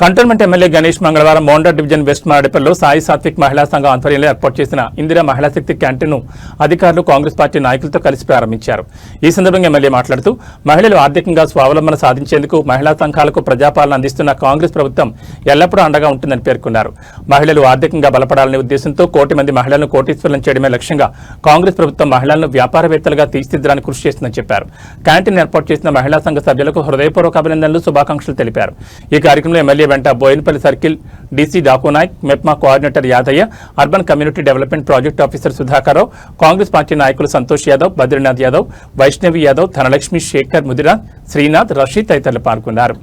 Cantonment MLA Ganesh మంగళవారం Monda division west మారేడుపల్లిలో Sai Satvik మహిళా సంఘం ఆధ్వర్యంలో ఏర్పాటు చేసిన ఇందిరా మహిళా శక్తి క్యాంటీన్ను అధికారులు కాంగ్రెస్ పార్టీ నాయకులతో కలిసి ప్రారంభించారు. ఈ సందర్భంగా ఎమ్మెల్యే మాట్లాడుతూ మహిళలు ఆర్థికంగా స్వావలంబన సాధించేందుకు మహిళా సంఘాలకు ప్రజాపాలన అందిస్తున్న కాంగ్రెస్ ప్రభుత్వం ఎల్లప్పుడూ అండగా ఉంటుందని పేర్కొన్నారు. మహిళలు ఆర్థికంగా బలపడాలనే ఉద్దేశంతో 1 కోటి మంది మహిళలను కోటీశ్వరులను చేయడమే లక్ష్యంగా కాంగ్రెస్ ప్రభుత్వం మహిళలను వ్యాపారవేత్తలుగా తీర్చిదిద్దడానికి కృషి చేస్తుందని చెప్పారు. క్యాంటీన్ ఏర్పాటు చేసిన మహిళా సంఘ సభ్యులకు హృదయపూర్వక అభినందనలు, శుభాకాంక్షలు తెలిపారు. ఈ కార్యక్రమంలో ఎమ్మెల్యే వెంట Boinapalli circle DC Dakunayak, MEPMA coordinator Yadaiah, urban community development project officer Sudhakarrao, Congress party నాయకులు సంతోష్ యాదవ్, బద్రీనాథ్ యాదవ్, వైష్ణవి యాదవ్, ధనలక్ష్మి, శేఖర్ ముదిరాజ్, శ్రీనాథ్, రషీద్ తదితరులు పాల్గొన్నారు.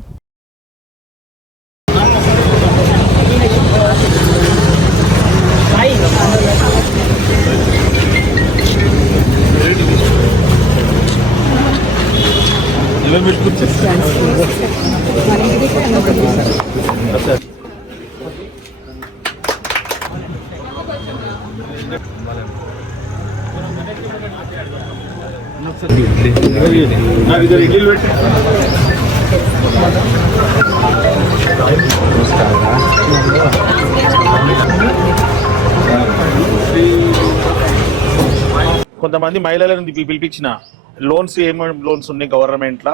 కొంతమంది మహిళలను పిలిపించిన లోన్స్ లోన్స్ ఉన్నాయి గవర్నమెంట్లో,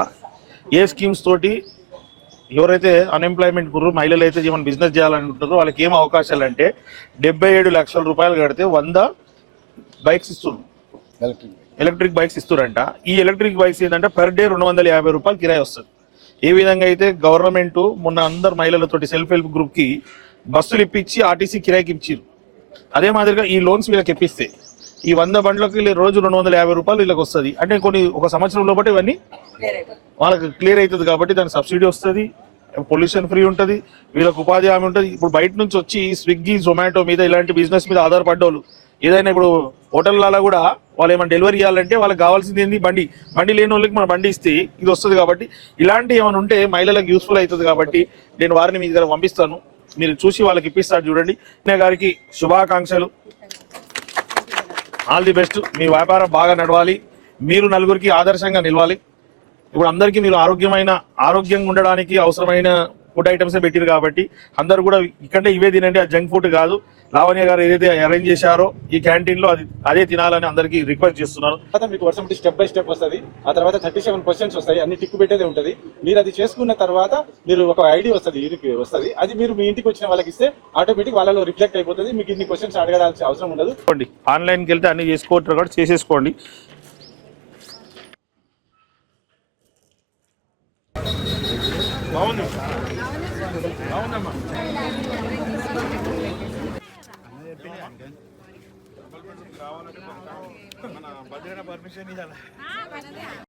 ఏ స్కీమ్స్ తోటి ఎవరైతే అన్ఎంప్లాయ్మెంట్ గుర్రు మహిళలు అయితే ఏమైనా బిజినెస్ చేయాలనుకుంటారో వాళ్ళకి ఏం అవకాశాలు అంటే 77 లక్షల రూపాయలు కడితే 100 బైక్స్ ఇస్తున్నారు, ఎలక్ట్రిక్ బైక్స్ ఇస్తున్నారంట. ఈ ఎలక్ట్రిక్ బైక్స్ ఏంటంటే పర్ డే 250 రూపాయలు కిరాయి వస్తుంది. ఏ విధంగా అయితే గవర్నమెంట్ మొన్న అందరు మహిళలతోటి సెల్ఫ్ హెల్ప్ గ్రూప్కి బస్సులు ఇప్పించి ఆర్టీసీ కిరాయికి ఇచ్చారు, అదే మాదిరిగా ఈ లోన్స్ వీళ్ళకి ఇప్పిస్తే ఈ 100 బండ్లకి రోజు 250 రూపాయలు వీళ్ళకి వస్తుంది. అంటే ఒక సంవత్సరం లోపల ఇవన్నీ వాళ్ళకి క్లియర్ అవుతుంది. కాబట్టి దానికి సబ్సిడీ వస్తుంది, పొల్యూషన్ ఫ్రీ ఉంటుంది, వీళ్ళకి ఉపాధి హామీ ఉంటుంది. ఇప్పుడు బయట నుంచి వచ్చి స్విగ్గీ, జొమాటో మీద ఇలాంటి బిజినెస్ మీద ఆధారపడ్డోళ్ళు ఏదైనా ఇప్పుడు హోటళ్ళలో కూడా వాళ్ళు ఏమైనా డెలివరీ చేయాలంటే వాళ్ళకి కావాల్సింది ఏంది, బండి లేని వాళ్ళకి మన బండి ఇస్తే ఇది వస్తుంది. కాబట్టి ఇలాంటి ఏమైనా ఉంటే మహిళలకు యూస్ఫుల్ అవుతుంది. కాబట్టి నేను వారిని మీ దగ్గర పంపిస్తాను, మీరు చూసి వాళ్ళకి ఇప్పిస్తారు. చూడండి, గారికి శుభాకాంక్షలు, ఆల్ ది బెస్ట్. మీ వ్యాపారం బాగా నడవాలి, మీరు నలుగురికి ఆదర్శంగా నిలవాలి. ఇప్పుడు అందరికీ మీరు ఆరోగ్యంగా ఉండడానికి అవసరమైన ఫుడ్ ఐటమ్స్ పెట్టారు కాబట్టి అందరు కూడా ఇక్కడే ఇవే తినండి, ఆ జంక్ ఫుడ్ కాదు. లావణ్య గారు ఏదైతే అరేంజ్ చేశారో ఈ క్యాంటీన్ లో అదే తినాలని అందరికీ రిక్వెస్ట్ చేస్తున్నారు. మీకు వర్షం స్టెప్ బై స్టెప్ వస్తుంది, ఆ తర్వాత 37 క్వశ్చన్స్ వస్తాయి, అన్ని టిక్కు పెట్టేది ఉంటుంది. మీరు అది చేసుకున్న తర్వాత మీరు ఒక ఐడి వస్తుంది, అది మీరు మీ ఇంటికి వచ్చిన వాళ్ళకి ఇస్తే ఆటోమేటిక్ వాళ్ళలో రిఫ్లెక్ట్ అయిపోతుంది. మీకు ఇన్ని క్వశ్చన్స్ అడగాల్సిన అవసరం ఉండదు. ఆన్లైన్కి వెళ్తే అన్ని చేసుకోవచ్చు కూడా చేసేసుకోండి. బాగుంది, బాగుందమ్మా. రావాలంటే మన బడ్జెట్ పర్మిషన్ ఇవ్వాలి.